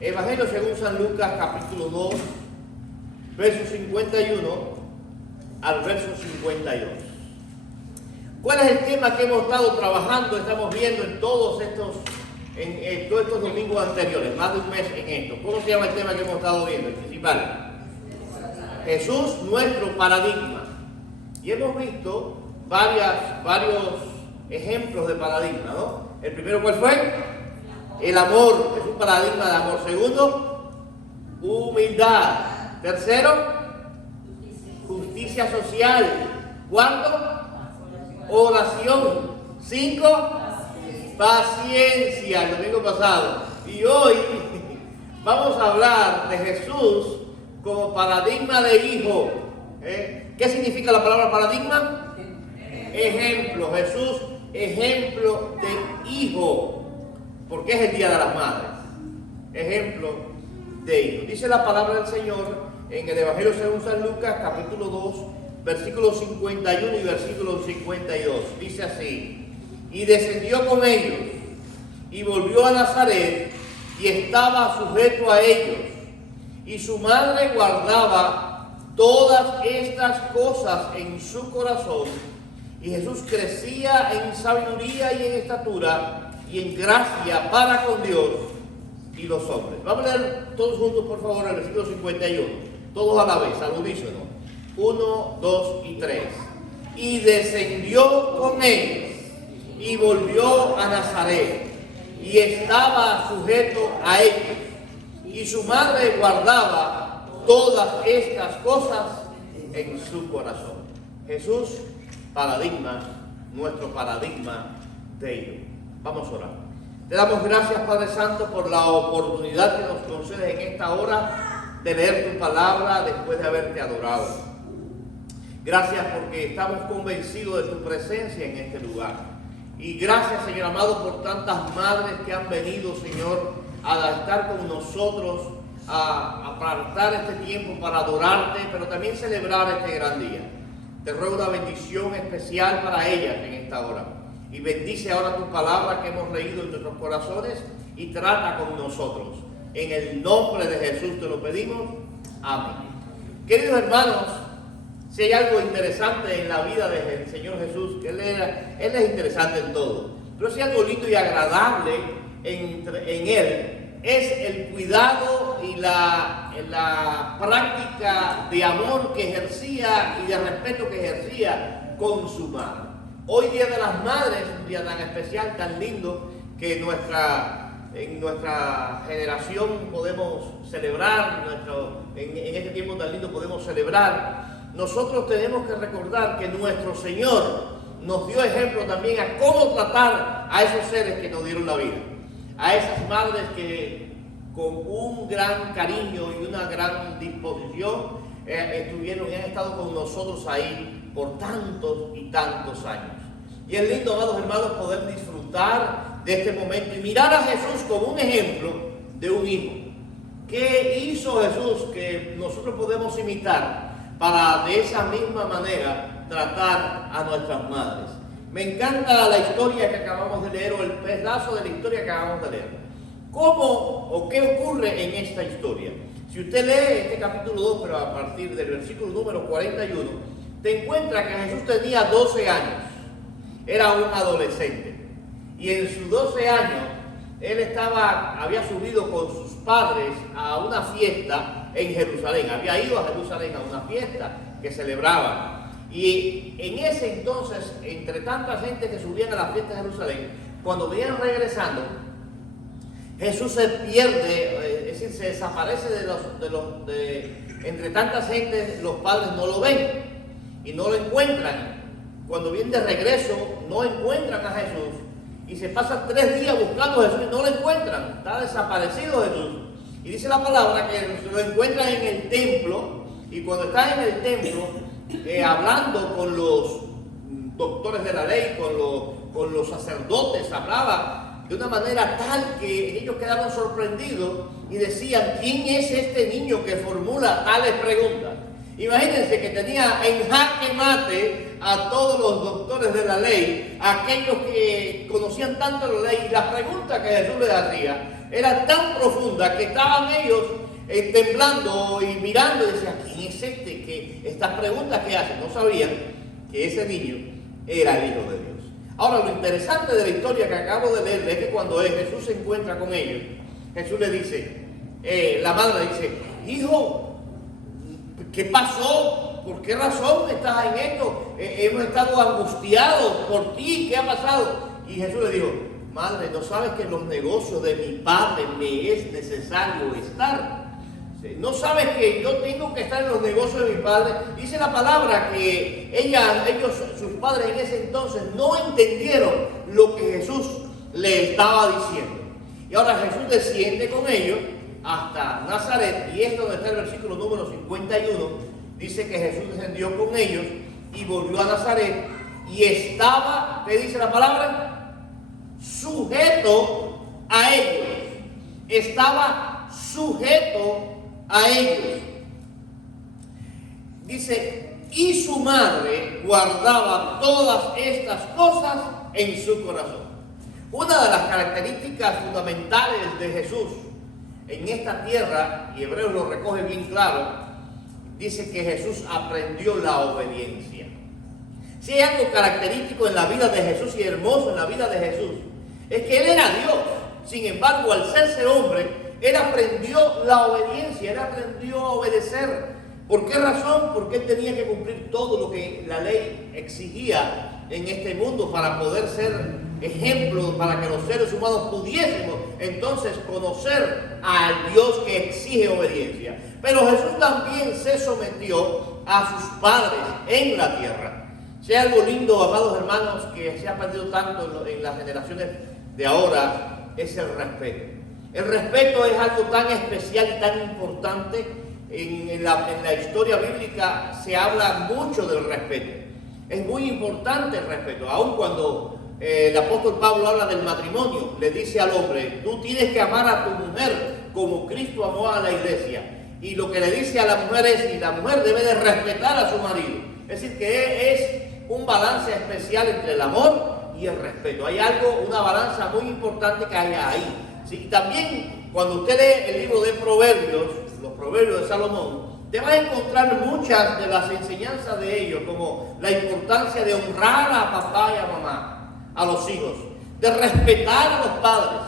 Evangelio según San Lucas, capítulo 2, verso 51 al verso 52. ¿Cuál es el tema que hemos estado trabajando, estamos viendo en todos estos domingos anteriores? Más de un mes en esto. ¿Cómo se llama el tema que hemos estado viendo? El principal. Jesús, nuestro paradigma. Y hemos visto varios ejemplos de paradigma, ¿no? El primero, ¿cuál fue? El amor, es un paradigma de amor. Segundo, humildad. Tercero, justicia social. Cuarto, oración. 5, paciencia, el domingo pasado. Y hoy vamos a hablar de Jesús como paradigma de hijo. ¿Qué significa la palabra paradigma? Ejemplo. Jesús, ejemplo de hijo. Porque es el Día de las Madres. Ejemplo de hijo. Dice la palabra del Señor en el Evangelio según San Lucas, capítulo 2, versículos 51 y versículo 52. Dice así: y descendió con ellos, y volvió a Nazaret, y estaba sujeto a ellos. Y su madre guardaba todas estas cosas en su corazón. Y Jesús crecía en sabiduría y en estatura y en gracia para con Dios y los hombres. Vamos a leer todos juntos, por favor, el versículo 51. Todos a la vez, al unísono. 1, 2 y 3. Y descendió con ellos, y volvió a Nazaret, y estaba sujeto a ellos. Y su madre guardaba todas estas cosas en su corazón. Jesús, paradigma, nuestro paradigma de hijo. Vamos a orar. Te damos gracias, Padre Santo, por la oportunidad que nos concedes en esta hora de leer tu palabra después de haberte adorado. Gracias porque estamos convencidos de tu presencia en este lugar. Y gracias, Señor amado, por tantas madres que han venido, Señor, a estar con nosotros, a apartar este tiempo para adorarte, pero también celebrar este gran día. Te ruego una bendición especial para ellas en esta hora. Y bendice ahora tu palabra que hemos leído en nuestros corazones y trata con nosotros. En el nombre de Jesús te lo pedimos. Amén. Queridos hermanos, si hay algo interesante en la vida del Señor Jesús, que Él es interesante en todo, pero si hay algo lindo y agradable en Él, es el cuidado y la práctica de amor que ejercía y de respeto que ejercía con su madre. Hoy, Día de las Madres, un día tan especial, tan lindo, que en nuestra generación podemos celebrar, en este tiempo tan lindo podemos celebrar. Nosotros tenemos que recordar que nuestro Señor nos dio ejemplo también a cómo tratar a esos seres que nos dieron la vida. A esas madres que con un gran cariño y una gran disposición estuvieron y han estado con nosotros ahí por tantos y tantos años. Y es lindo, amados hermanos, poder disfrutar de este momento y mirar a Jesús como un ejemplo de un hijo. ¿Qué hizo Jesús que nosotros podemos imitar para de esa misma manera tratar a nuestras madres? Me encanta la historia que acabamos de leer, o el pedazo de la historia que acabamos de leer. ¿Cómo o qué ocurre en esta historia? Si usted lee este capítulo 2, pero a partir del versículo número 41, te encuentra que Jesús tenía 12 años. Era un adolescente. Y en sus 12 años, él había subido con sus padres a una fiesta en Jerusalén. Había ido a Jerusalén a una fiesta que celebraban. Y en ese entonces, entre tanta gente que subían a la fiesta de Jerusalén, cuando venían regresando, Jesús se pierde, es decir, se desaparece entre tanta gente. Los padres no lo ven y no lo encuentran. Cuando vienen de regreso, no encuentran a Jesús y se pasan 3 días buscando a Jesús y no lo encuentran. Está desaparecido Jesús. Y dice la palabra que lo encuentran en el templo, y cuando está en el templo, hablando con los doctores de la ley, con los sacerdotes, hablaba de una manera tal que ellos quedaron sorprendidos y decían: ¿quién es este niño que formula tales preguntas? Imagínense que tenía en jaque mate a todos los doctores de la ley, aquellos que conocían tanto la ley, y las preguntas que Jesús les hacía era tan profunda que estaban ellos temblando y mirando y decían, ¿quién es este? Que estas preguntas que hacen, no sabían que ese niño era el Hijo de Dios. Ahora, lo interesante de la historia que acabo de leer es que cuando Jesús se encuentra con ellos, Jesús le dice, la madre dice, hijo, ¿qué pasó? ¿Por qué razón estás en esto? Hemos estado angustiados por ti, ¿qué ha pasado? Y Jesús le dijo, madre, ¿no sabes que en los negocios de mi padre me es necesario estar? ¿No sabes que yo tengo que estar en los negocios de mi padre? Dice la palabra que ellos, sus padres en ese entonces, no entendieron lo que Jesús le estaba diciendo. Y ahora Jesús desciende con ellos hasta Nazaret, y es donde está el versículo número 51. Dice que Jesús descendió con ellos y volvió a Nazaret, y estaba, ¿qué dice la palabra? Sujeto a ellos. Estaba sujeto a ellos. Dice, y su madre guardaba todas estas cosas en su corazón. Una de las características fundamentales de Jesús en esta tierra, y Hebreos lo recoge bien claro, dice que Jesús aprendió la obediencia. Si hay algo característico en la vida de Jesús y hermoso en la vida de Jesús, es que Él era Dios. Sin embargo, al serse hombre, Él aprendió la obediencia, Él aprendió a obedecer. ¿Por qué razón? Porque Él tenía que cumplir todo lo que la ley exigía en este mundo para poder ser ejemplo, para que los seres humanos pudiésemos entonces conocer al Dios que exige obediencia. Pero Jesús también se sometió a sus padres en la tierra. Si hay algo lindo, amados hermanos, que se ha perdido tanto en las generaciones de ahora, es el respeto. El respeto es algo tan especial y tan importante. En la historia bíblica se habla mucho del respeto. Es muy importante el respeto. Aun cuando el apóstol Pablo habla del matrimonio, le dice al hombre, tú tienes que amar a tu mujer como Cristo amó a la iglesia. Y lo que le dice a la mujer es, y la mujer debe de respetar a su marido. Es decir, que es un balance especial entre el amor y el respeto. Hay algo, una balanza muy importante que hay ahí. Sí, también cuando usted lee el libro de Proverbios, los Proverbios de Salomón, te va a encontrar muchas de las enseñanzas de ellos, como la importancia de honrar a papá y a mamá, a los hijos, de respetar a los padres,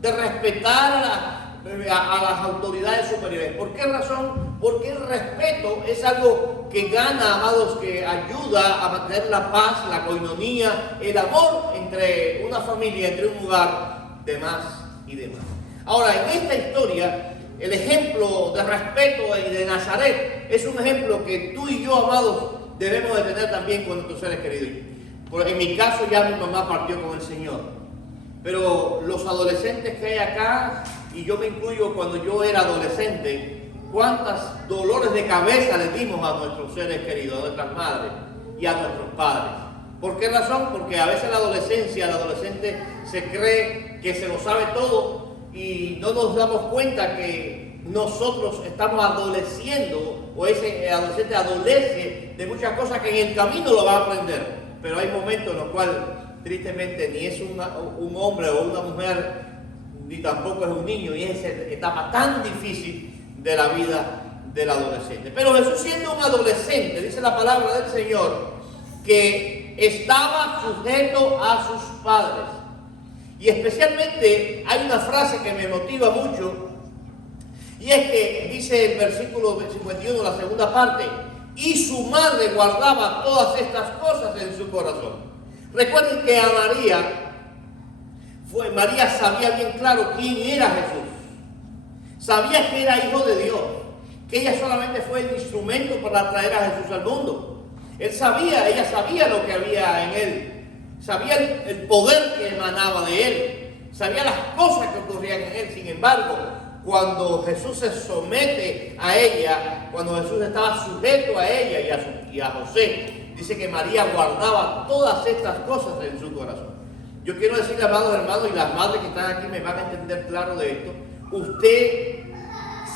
de respetar a las autoridades superiores. ¿Por qué razón? Porque el respeto es algo que gana, amados, que ayuda a mantener la paz, la coinonía, el amor entre una familia, entre un lugar, demás y demás. Ahora, en esta historia, el ejemplo de respeto y de Nazaret es un ejemplo que tú y yo, amados, debemos de tener también con nuestros seres queridos. En mi caso ya mi mamá partió con el Señor, pero los adolescentes que hay acá, y yo me incluyo cuando yo era adolescente, cuántos dolores de cabeza le dimos a nuestros seres queridos, a nuestras madres y a nuestros padres. ¿Por qué razón? Porque a veces en la adolescencia, el adolescente se cree que se lo sabe todo y no nos damos cuenta que nosotros estamos adoleciendo, o ese adolescente adolece de muchas cosas que en el camino lo va a aprender. Pero hay momentos en los cuales, tristemente, ni es un hombre o una mujer, ni tampoco es un niño, y es esa etapa tan difícil de la vida del adolescente. Pero Jesús, siendo un adolescente, dice la palabra del Señor, que estaba sujeto a sus padres. Y especialmente hay una frase que me motiva mucho, y es que dice el versículo 51, la segunda parte, y su madre guardaba todas estas cosas en su corazón. Recuerden que a María sabía bien claro quién era Jesús. Sabía que era hijo de Dios, que ella solamente fue el instrumento para traer a Jesús al mundo. Ella sabía lo que había en él. Sabía el poder que emanaba de él, sabía las cosas que ocurrían en él. Sin embargo, cuando Jesús se somete a ella, cuando Jesús estaba sujeto a ella y a José, dice que María guardaba todas estas cosas en su corazón. Yo quiero decirle, amados hermanos, y las madres que están aquí me van a entender claro de esto, usted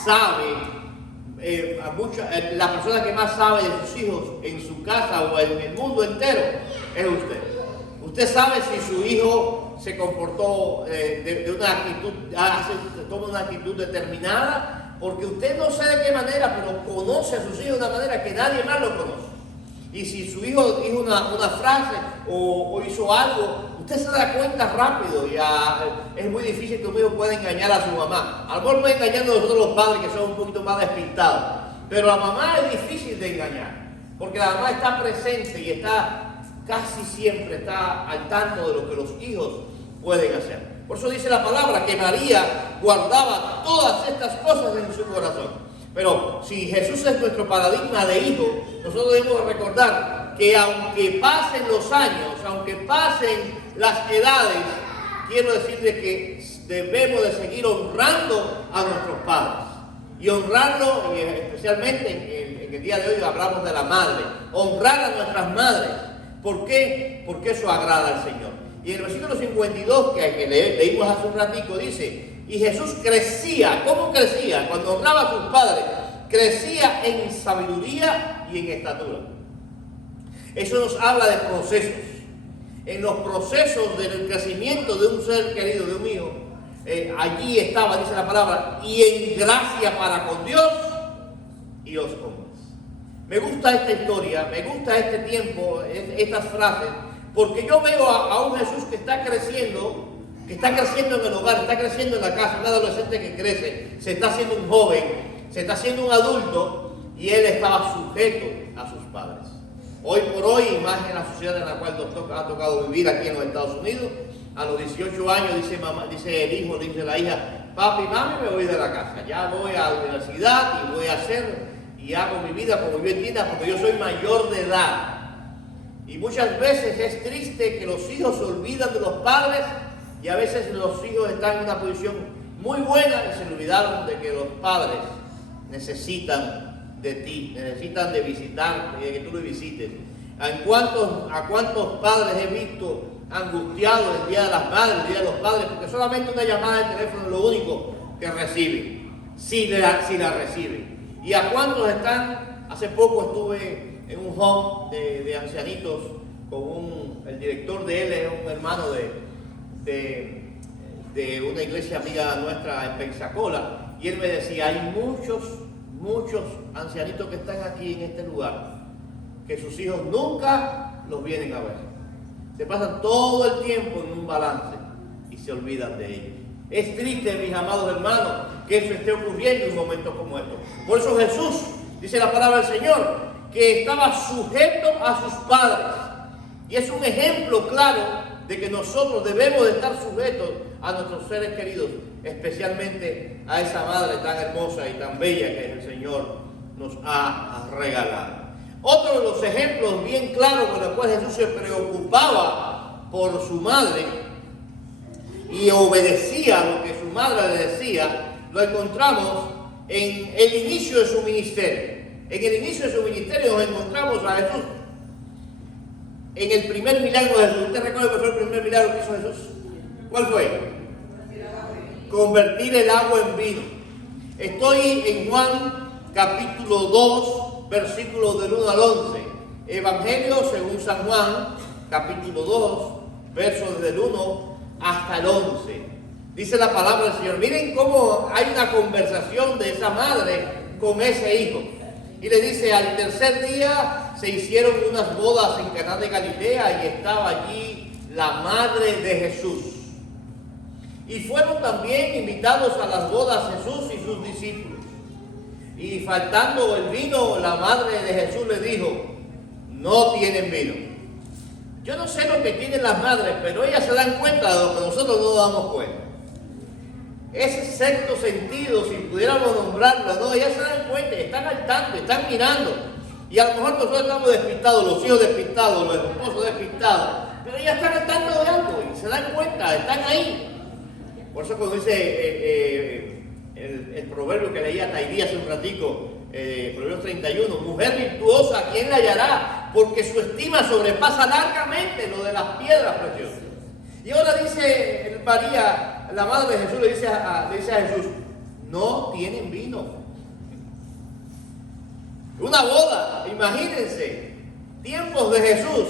sabe, la persona que más sabe de sus hijos en su casa o en el mundo entero es usted. Usted sabe si su hijo se comportó de una actitud, toma una actitud determinada, porque usted no sé de qué manera, pero conoce a sus hijos de una manera que nadie más lo conoce. Y si su hijo dijo una frase o hizo algo, usted se da cuenta rápido. Es muy difícil que un hijo pueda engañar a su mamá. A lo mejor puede engañar a nosotros los padres que son un poquito más despistados. Pero la mamá es difícil de engañar, porque la mamá está presente y está casi siempre está al tanto de lo que los hijos pueden hacer. Por eso dice la palabra que María guardaba todas estas cosas en su corazón. Pero si Jesús es nuestro paradigma de hijo, nosotros debemos recordar que aunque pasen los años, aunque pasen las edades, quiero decirle que debemos de seguir honrando a nuestros padres. Y honrarlo, y especialmente en el día de hoy hablamos de la madre, honrar a nuestras madres. ¿Por qué? Porque eso agrada al Señor. Y en el versículo 52 que leímos hace un ratico dice: y Jesús crecía. ¿Cómo crecía? Cuando honraba a sus padres, crecía en sabiduría y en estatura. Eso nos habla de procesos. En los procesos del crecimiento de un ser querido, de un hijo, allí estaba, dice la palabra, y en gracia para con Dios y los hombres. Me gusta esta historia, me gusta este tiempo, estas frases, porque yo veo a un Jesús que está creciendo en el hogar, está creciendo en la casa, un adolescente que crece, se está haciendo un joven, se está haciendo un adulto, y él estaba sujeto a sus padres. Hoy por hoy, más en la sociedad en la cual nos ha tocado vivir aquí en los Estados Unidos, a los 18 años dice el hijo, dice la hija: papi, mami, me voy de la casa, ya voy a la universidad y voy a hacer y hago mi vida como yo entienda, porque yo soy mayor de edad. Y muchas veces es triste que los hijos se olvidan de los padres, y a veces los hijos están en una posición muy buena y se olvidaron de que los padres necesitan de ti, necesitan de visitarte, de que tú los visites. ¿A cuántos padres he visto angustiados el día de las madres, el día de los padres, porque solamente una llamada de teléfono es lo único que reciben, si la reciben? ¿Y a cuántos están? Hace poco estuve en un home de ancianitos con el director de él, es un hermano de una iglesia amiga nuestra en Pensacola, y él me decía: hay muchos ancianitos que están aquí en este lugar, que sus hijos nunca los vienen a ver. Se pasan todo el tiempo en un balance y se olvidan de ellos. Es triste, mis amados hermanos, que eso esté ocurriendo en momentos como estos. Por eso Jesús, dice la palabra del Señor, que estaba sujeto a sus padres. Y es un ejemplo claro de que nosotros debemos de estar sujetos a nuestros seres queridos, especialmente a esa madre tan hermosa y tan bella que el Señor nos ha regalado. Otro de los ejemplos bien claros con los cuales Jesús se preocupaba por su madre y obedecía lo que su madre le decía, lo encontramos en el inicio de su ministerio. En el inicio de su ministerio nos encontramos a Jesús en el primer milagro de Jesús. ¿Usted recuerda cuál fue el primer milagro que hizo Jesús? ¿Cuál fue? Convertir el agua en vino. Estoy en Juan capítulo 2, versículos del 1 al 11. Evangelio según San Juan, capítulo 2, versos del 1 hasta el 11. Dice la palabra del Señor. Miren cómo hay una conversación de esa madre con ese hijo. Y le dice: al tercer día se hicieron unas bodas en Caná de Galilea y estaba allí la madre de Jesús. Y fueron también invitados a las bodas Jesús y sus discípulos. Y faltando el vino, la madre de Jesús le dijo: no tienen vino. Yo no sé lo que tienen las madres, pero ellas se dan cuenta de lo que nosotros no nos damos cuenta. Ese sexto sentido, si pudiéramos nombrarlo, no, ellas se dan cuenta, están al tanto, están mirando. Y a lo mejor nosotros estamos despistados, los hijos despistados, los esposos despistados, pero ellas están al tanto de algo y se dan cuenta, están ahí. Por eso cuando dice el proverbio que leía Taidí hace un ratico, Proverbios 31, mujer virtuosa, ¿quién la hallará? Porque su estima sobrepasa largamente lo de las piedras preciosas. Y ahora dice María, la madre de Jesús, le dice a Jesús: no tienen vino. Una boda, imagínense, tiempos de Jesús,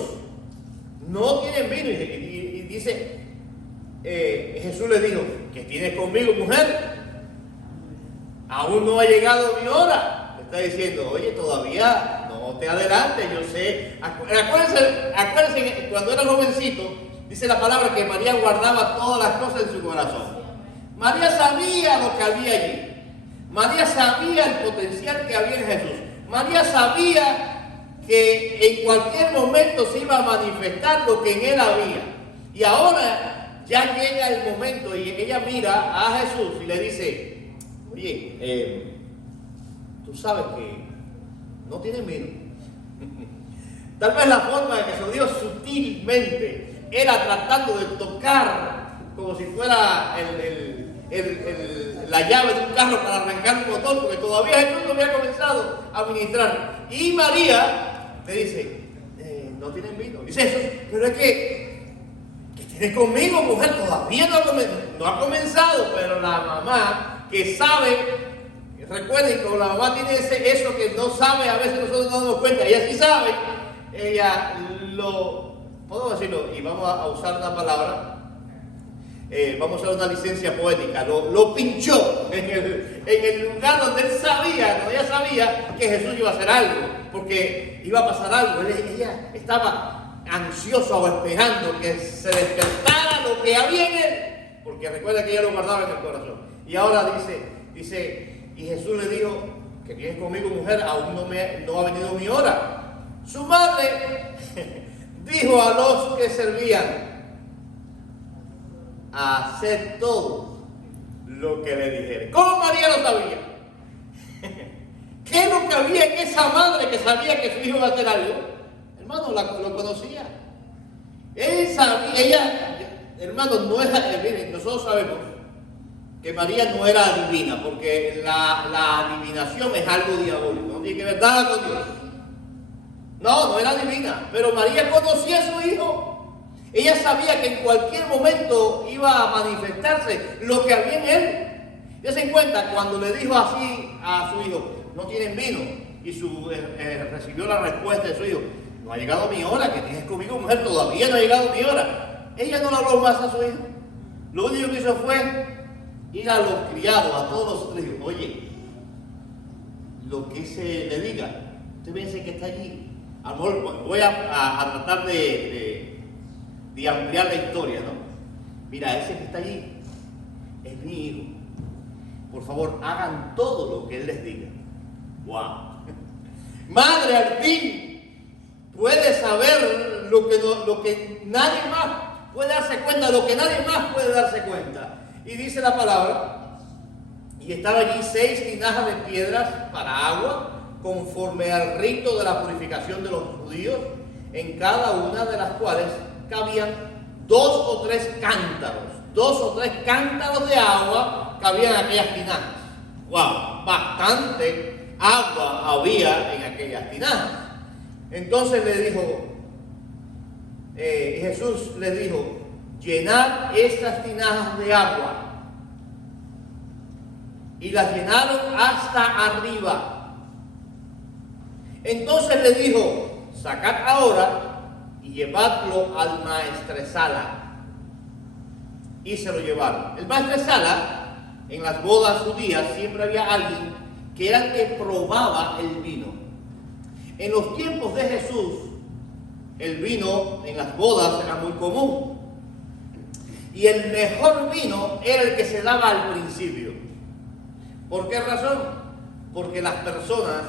no tienen vino. Y dice: Jesús le dijo, ¿qué tienes conmigo, mujer? Aún no ha llegado mi hora. Le está diciendo, oye, todavía no te adelantes, yo sé. Acuérdense, cuando era jovencito, dice la palabra que María guardaba todas las cosas en su corazón. María sabía lo que había allí. María sabía el potencial que había en Jesús. María sabía que en cualquier momento se iba a manifestar lo que en él había. Y ahora ya llega el momento y ella mira a Jesús y le dice, oye, tú sabes que no tienes vino. Tal vez la forma en que se lo dio sutilmente era tratando de tocar como si fuera la llave de un carro para arrancar un motor, porque todavía Jesús no había comenzado a ministrar. Y María le dice, no tienen vino. Dice Jesús, pero es que tienes conmigo, mujer, todavía no ha comenzado. Pero la mamá que sabe, recuerden que la mamá tiene eso que no sabe, a veces nosotros no nos damos cuenta, ella sí sabe, ella podemos decirlo, y vamos a usar una palabra, vamos a usar una licencia poética, lo pinchó en el lugar donde él sabía, donde ella sabía que Jesús iba a hacer algo, porque iba a pasar algo. Ella estaba ansiosa o esperando que se despertara lo que había en él, porque recuerda que ella lo guardaba en el corazón. Y ahora dice, y Jesús le dijo, que tienes conmigo, mujer, aún no ha venido mi hora. Su madre dijo a los que servían, a hacer todo lo que le dijeron. ¿Cómo María lo sabía? ¿Qué es lo que había en esa madre que sabía que su hijo iba a hacer algo? Hermano, lo conocía. Él sabía, hermano, miren, nosotros sabemos que María no era adivina, porque la adivinación es algo diabólico, no tiene que ver nada con Dios. No era adivina, pero María conocía a su hijo. Ella sabía que en cualquier momento iba a manifestarse lo que había en él. Dese en cuenta, cuando le dijo así a su hijo, no tienen vino, y recibió la respuesta de su hijo, no ha llegado mi hora, que tienes conmigo, mujer, todavía no ha llegado mi hora. Ella no le habló más a su hijo. Lo único que hizo fue ir a los criados, a todos los otros, dijo, oye, lo que se le diga, usted piensa que está allí. A lo mejor voy a tratar de ampliar la historia, ¿no? Mira, ese que está allí es mi hijo. Por favor, hagan todo lo que él les diga. ¡Wow! Madre, al fin puede saber lo que nadie más puede darse cuenta, lo que nadie más puede darse cuenta. Y dice la palabra, y estaba allí 6 tinajas de piedras para agua, conforme al rito de la purificación de los judíos, en cada una de las cuales cabían 2 o 3 cántaros. 2 o 3 cántaros de agua cabían en aquellas tinajas. ¡Wow! Bastante agua había en aquellas tinajas. Entonces le dijo, Jesús le dijo, llenad estas tinajas de agua. Y las llenaron hasta arriba. Entonces le dijo, sacad ahora y llevadlo al maestresala. Y se lo llevaron. El maestresala, en las bodas judías, siempre había alguien que era el que probaba el vino. En los tiempos de Jesús, el vino en las bodas era muy común. Y el mejor vino era el que se daba al principio. ¿Por qué razón? Porque las personas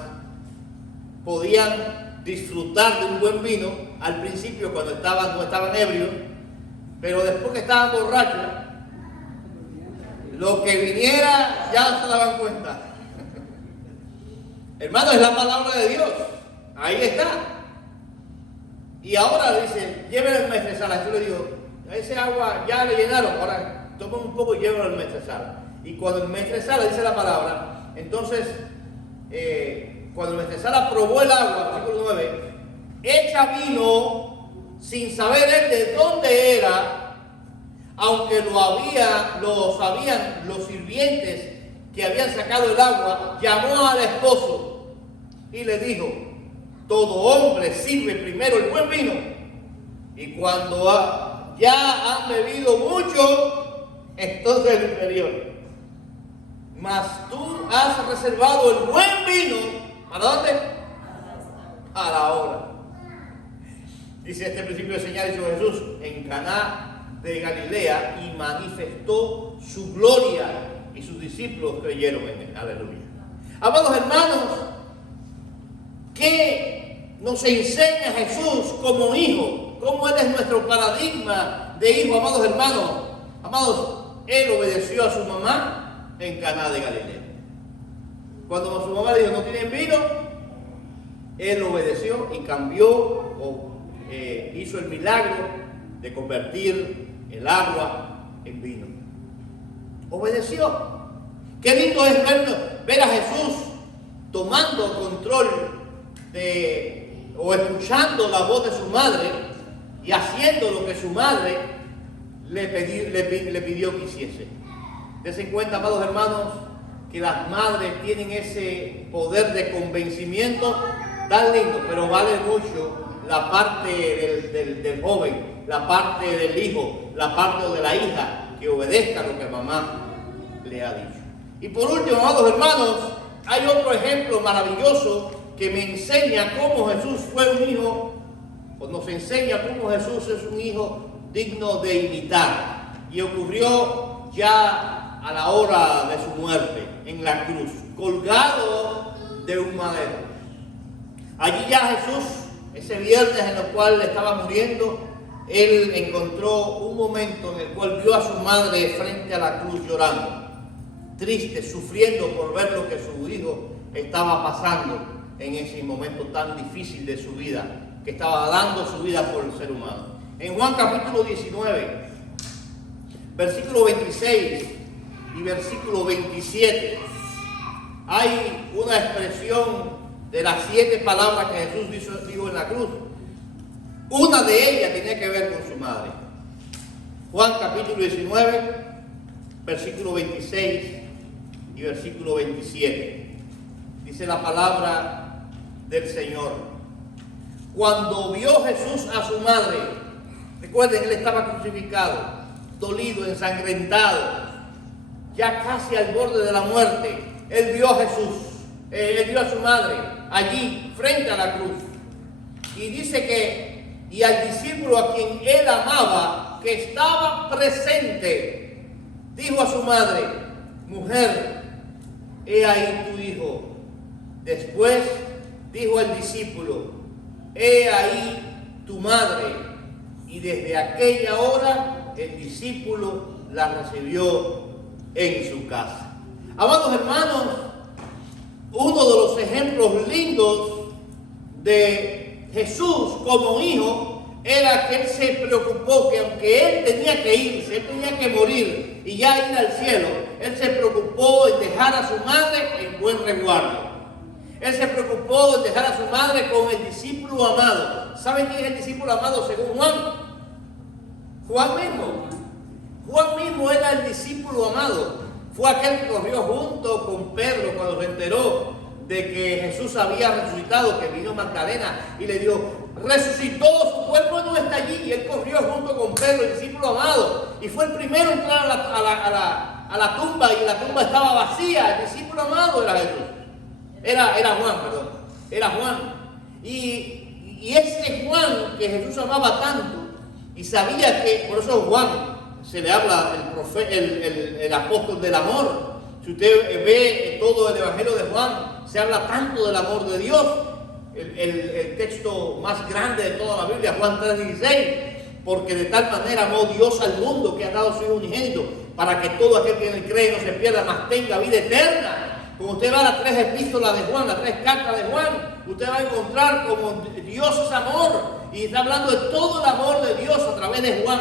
podían disfrutar de un buen vino al principio cuando no estaban ebrios, pero después que estaban borrachos, lo que viniera ya no se daban cuenta. Hermano, es la palabra de Dios, ahí está. Y ahora dice, llévenlo al maestresala. Jesús le dijo, ese agua ya le llenaron, ahora tomen un poco y llévenlo al maestresala. Y cuando el maestresala, dice la palabra, entonces cuando el maestresala probó el agua, versículo 9, echa vino sin saber él de dónde era, aunque lo sabían los sirvientes que habían sacado el agua, llamó al esposo y le dijo, todo hombre sirve primero el buen vino, y cuando ya han bebido mucho, entonces el inferior. Mas tú has reservado el buen vino, ¿para dónde? A la hora. Dice este principio de señal hizo Jesús en Caná de Galilea y manifestó su gloria y sus discípulos creyeron en él. Aleluya. Amados hermanos, ¿qué nos enseña Jesús como hijo? ¿Cómo Él es nuestro paradigma de hijo, amados hermanos? Amados, Él obedeció a su mamá en Caná de Galilea. Cuando su mamá le dijo, ¿no tienen vino? Él obedeció y cambió hizo el milagro de convertir el agua en vino. Obedeció. Qué lindo es ver a Jesús tomando control o escuchando la voz de su madre y haciendo lo que su madre le pidió que hiciese. Dense cuenta, amados hermanos, que las madres tienen ese poder de convencimiento tan lindo, pero vale mucho la parte del joven, la parte del hijo, la parte de la hija, que obedezca lo que mamá le ha dicho. Y por último, amados hermanos, hay otro ejemplo maravilloso que me enseña cómo Jesús fue un hijo, o nos enseña cómo Jesús es un hijo digno de imitar. Y ocurrió ya a la hora de su muerte, en la cruz, colgado de un madero. Allí ya Jesús, ese viernes en el cual estaba muriendo, Él encontró un momento en el cual vio a su madre frente a la cruz llorando, triste, sufriendo por ver lo que su hijo estaba pasando en ese momento tan difícil de su vida, que estaba dando su vida por el ser humano. En Juan capítulo 19, versículo 26 y versículo 27, hay una expresión de las 7 palabras que Jesús dijo en la cruz. Una de ellas tenía que ver con su madre. Juan capítulo 19, versículo 26 y versículo 27. Dice la palabra del Señor. Cuando vio Jesús a su madre, recuerden, Él estaba crucificado, dolido, ensangrentado, ya casi al borde de la muerte. Él vio a Jesús, Él vio a su madre allí, frente a la cruz. Y dice que, y al discípulo a quien Él amaba, que estaba presente, dijo a su madre, mujer, he ahí tu hijo. Después dijo al discípulo, he ahí tu madre. Y desde aquella hora el discípulo la recibió en su casa. Amados hermanos, uno de los ejemplos lindos de Jesús como hijo era que Él se preocupó que aunque Él tenía que irse, Él tenía que morir y ya ir al cielo, Él se preocupó en dejar a su madre en buen resguardo. Él se preocupó en dejar a su madre con el discípulo amado. ¿Saben quién es el discípulo amado según Juan? Juan mismo. Juan mismo era el discípulo amado. Fue aquel que corrió junto con Pedro cuando se enteró de que Jesús había resucitado, que vino Magdalena y le dijo, resucitó, su cuerpo no está allí. Y él corrió junto con Pedro, el discípulo amado, y fue el primero a entrar a la tumba, y la tumba estaba vacía. El discípulo amado era Jesús. Era Juan, perdón. Era Juan. Y ese Juan que Jesús amaba tanto y sabía que, por eso Juan se le habla el apóstol del amor. Si usted ve todo el evangelio de Juan, se habla tanto del amor de Dios. El texto más grande de toda la Biblia, Juan 3:16, porque de tal manera amó Dios al mundo que ha dado su Hijo unigénito, para que todo aquel que en él cree no se pierda, mas tenga vida eterna. Como usted va a las 3 epístolas de Juan, las 3 cartas de Juan, usted va a encontrar como Dios es amor, y está hablando de todo el amor de Dios a través de Juan.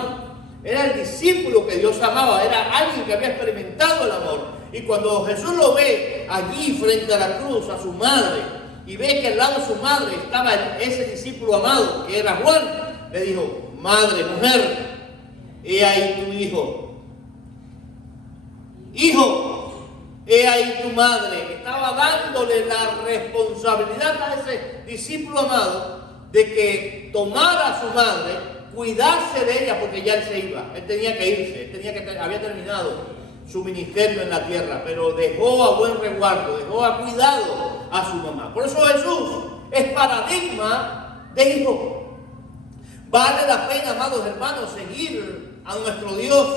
Era el discípulo que Dios amaba, era alguien que había experimentado el amor. Y cuando Jesús lo ve allí frente a la cruz, a su madre, y ve que al lado de su madre estaba ese discípulo amado, que era Juan, le dijo, madre, mujer, he ahí tu hijo. Hijo, he ahí tu madre. Estaba dándole la responsabilidad a ese discípulo amado de que tomara a su madre cuidarse de ella porque ya él se iba, él tenía que irse, había terminado su ministerio en la tierra, pero dejó a buen resguardo, dejó a cuidado a su mamá. Por eso Jesús es paradigma de hijo. Vale la pena, amados hermanos, seguir a nuestro Dios,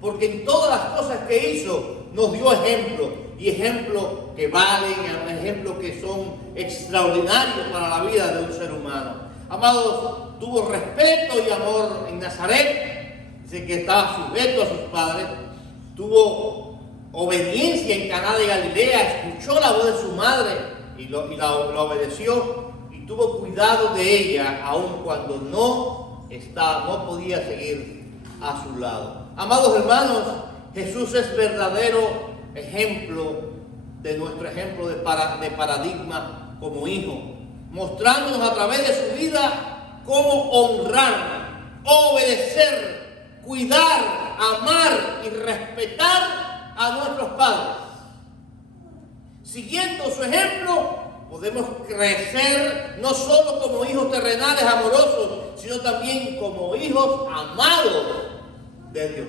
porque en todas las cosas que hizo nos dio ejemplo, y ejemplos que valen, ejemplos que son extraordinarios para la vida de un ser humano. Amados, tuvo respeto y amor en Nazaret, dice que estaba sujeto a sus padres, tuvo obediencia en Caná de Galilea, escuchó la voz de su madre y la obedeció, y tuvo cuidado de ella aun cuando no podía seguir a su lado. Amados hermanos, Jesús es verdadero ejemplo de nuestro ejemplo de paradigma como hijo, mostrándonos a través de su vida cómo honrar, obedecer, cuidar, amar y respetar a nuestros padres. Siguiendo su ejemplo, podemos crecer no solo como hijos terrenales amorosos, sino también como hijos amados de Dios.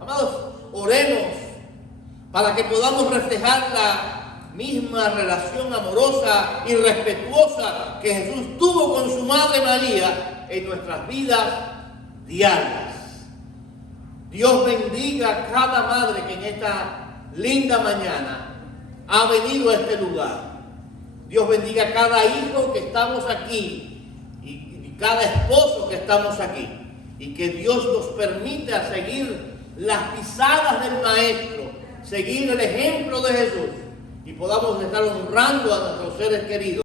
Amados, oremos para que podamos reflejar la misma relación amorosa y respetuosa que Jesús tuvo con su Madre María en nuestras vidas diarias. Dios bendiga a cada madre que en esta linda mañana ha venido a este lugar. Dios bendiga a cada hijo que estamos aquí y cada esposo que estamos aquí. Y que Dios nos permita seguir las pisadas del Maestro, seguir el ejemplo de Jesús y podamos estar honrando a nuestros seres queridos.